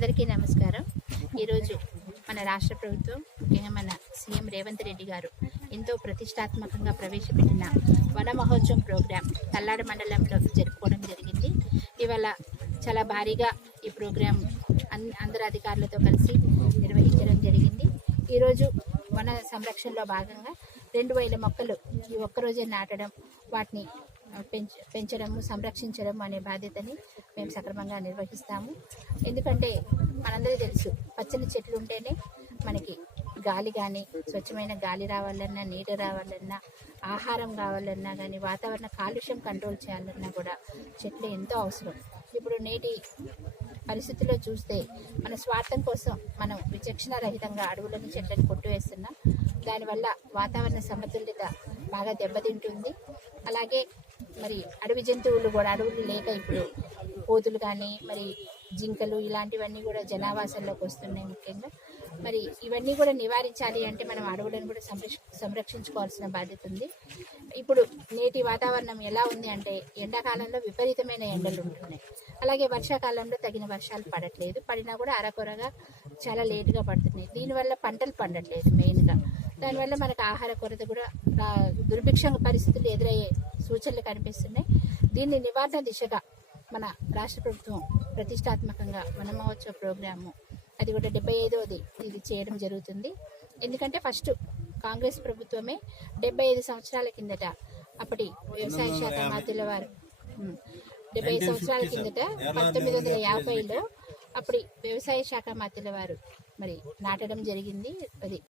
అందరికీ నమస్కారం. ఈరోజు మన రాష్ట్ర ప్రభుత్వం ముఖ్యంగా మన సీఎం రేవంత్ రెడ్డి గారు ఎంతో ప్రతిష్టాత్మకంగా ప్రవేశపెట్టిన వన మహోత్సవం ప్రోగ్రాం తల్లాడ మండలంలో జరుపుకోవడం జరిగింది. ఇవాళ చాలా భారీగా ఈ ప్రోగ్రాం అన్ అందరు అధికారులతో కలిసి నిర్వహించడం జరిగింది. ఈరోజు వన సంరక్షణలో భాగంగా రెండు వేల మొక్కలు ఈ ఒక్కరోజే నాటడం వాటిని పెంచ పెంచడము సంరక్షించడం అనే బాధ్యతని మేము సక్రమంగా నిర్వహిస్తాము. ఎందుకంటే మనందరికీ తెలుసు పచ్చని చెట్లు ఉంటేనే మనకి గాలి కానీ స్వచ్ఛమైన గాలి రావాలన్నా నీరు రావాలన్నా ఆహారం కావాలన్నా కానీ వాతావరణ కాలుష్యం కంట్రోల్ చేయాలన్నా కూడా చెట్లు ఎంతో అవసరం. ఇప్పుడు నేటి పరిస్థితుల్లో చూస్తే మన స్వార్థం కోసం మనం విచక్షణ రహితంగా అడవులను చెట్లను కొట్టువేస్తున్నాం దానివల్ల వాతావరణ సమతుల్యత బాగా దెబ్బతింటుంది. అలాగే మరి అడవి జంతువులు కూడా అడవులు లేక ఇప్పుడు కోతులు కానీ మరి జింకలు ఇలాంటివన్నీ కూడా జనావాసంలోకి వస్తున్నాయి ముఖ్యంగా. మరి ఇవన్నీ కూడా నివారించాలి అంటే మనం అడవులను కూడా సంరక్ష సంరక్షించుకోవాల్సిన బాధ్యత ఉంది. ఇప్పుడు నేటి వాతావరణం ఎలా ఉంది అంటే ఎండాకాలంలో విపరీతమైన ఎండలు ఉంటున్నాయి. అలాగే వర్షాకాలంలో తగిన వర్షాలు పడట్లేదు. పడినా కూడా అరకొరగా చాలా లేటుగా పడుతున్నాయి. దీనివల్ల పంటలు పండట్లేదు మెయిన్గా. దానివల్ల మనకు ఆహార కొరత కూడా దుర్భిక్ష పరిస్థితులు ఎదురయ్యే సూచనలు కనిపిస్తున్నాయి. దీన్ని నివారణ దిశగా మన రాష్ట్ర ప్రభుత్వం ప్రతిష్టాత్మకంగా వన మహోత్సవ ప్రోగ్రాము అది కూడా డెబ్బై ఐదవది ఇది చేయడం జరుగుతుంది. ఎందుకంటే ఫస్ట్ కాంగ్రెస్ ప్రభుత్వమే డెబ్బై ఐదు సంవత్సరాల కిందట అప్పటి వ్యవసాయ శాఖ మంత్రుల వారు డెబ్బై ఐదు సంవత్సరాల కిందట పంతొమ్మిది వందల యాభైలో అప్పటి వ్యవసాయ శాఖ మంత్రుల వారు మరి నాటడం జరిగింది. అది